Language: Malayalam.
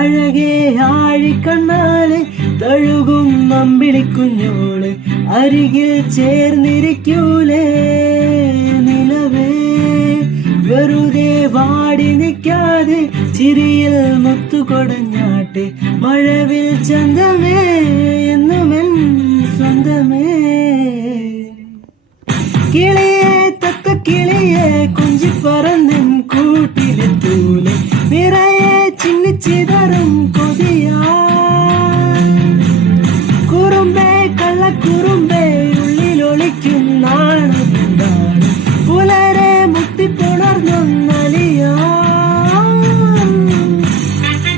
അഴകേ ആഴിക്കണ്ണാലെ തഴുകും അമ്പിളിക്കുഞ്ഞോള് അരികിൽ ചേർന്നിരിക്കൂലേ നിലവേ വെറുതെ വാടി നിൽക്കാതെ ചിരിയിൽ മുത്തുകൊടഞ്ഞാട്ടെ മഴവിൽ ചന്തമേ എന്നുമെൻ സ്വന്തമേ കിളിയെ തത്ത കിളിയെ കുഞ്ചിപ്പറന്നൻ കൂട്ടിലെത്തൂലെ നിറയെ ചിന്നിച്ചിതറും കൊതിയാ കുറുമ്പേ കള്ളക്കുറുമ്പേ ഉള്ളിലൊളിക്കും നാണമെന്താണ് പുലരെ മുത്തിപ്പുണർന്നൊന്നലിയാ